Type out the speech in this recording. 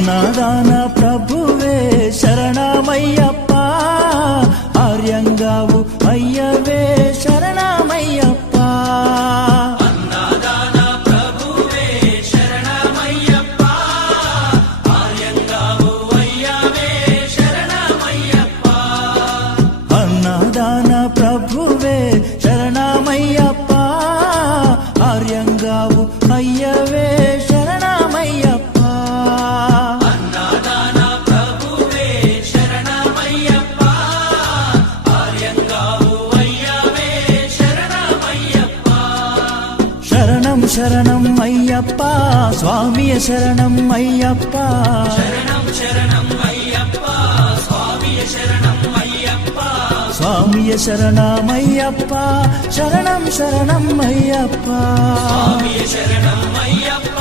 అన్నదాన ప్రభువే శరణమయ్యప్ప, ఆర్యంగావు అయ్యవే శరణమయ్యప్ప. అన్నదాన ప్రభువే శరణమయ్యప్ప, ఆర్యంగావు అయ్యవే శరణమయ్యప్ప. అన్నదాన ప్రభువే శరణమయ్యప్ప, ఆర్యంగావు అయ్యవే శరణమయ్యప్ప. అన్నదాన ప్రభువే శరణమయ్యప్ప, ఆర్యంగావు అయ్యవే శరణమయ్యప్ప. శరణం శరణం అయ్యప్ప, స్వామియ శరణం అయ్యప్ప. శరణం శరణం అయ్యప్ప, స్వామియ శరణం అయ్యప్ప. స్వామియ శరణమయ్యప్ప, శరణం శరణం అయ్యప్ప. స్వామియ శరణం అయ్యప్ప,